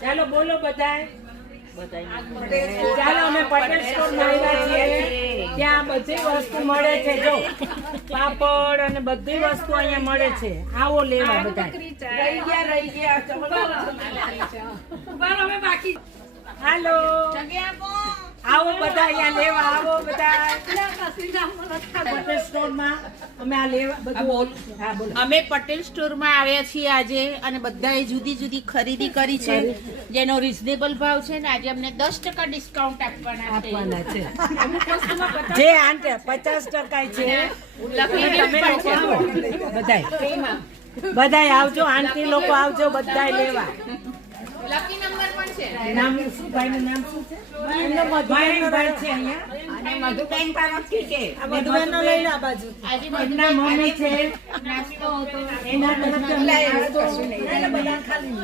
ચાલો બોલો બધાય. ચાલો અમે પટેલ સ્ટોરમાં આવ્યા છીએ. ત્યાં બધી વસ્તુ મળે છે. જો પાપડ અને બધી વસ્તુ અહીંયા મળે છે. આવો લેવા બધા. રહી ગયા. હાલો આવો બધા અહીંયા લેવા આવો બધા. પટેલ સ્ટોરમાં અમે આ લેવા બધું. હા બોલો. અમે પટેલ સ્ટોરમાં આવ્યા છીએ આજે અને બધાએ જુદી જુદી ખરીદી કરી છે જેનો રીઝનેબલ ભાવ છે ને આજે અમને 10% ડિસ્કાઉન્ટ આપવાના છે. જે આંટે 50% છે. બધાય આવજો, આંટી લોકો આવજો બધાય લેવા. લકી નંબર પણ છે. નામ શું? ભાઈનું નામ શું છે? એમનો મધુબેન ભાઈ છે અહીંયા. અને મધુબેન પારખી છે. આ મધુબેનનો લઈ લો આ બાજુ. આજે એમના મમ્મી છે. નાસ્તો હતો એના તરફથી અમને નાસ્તો. બધા ખાલી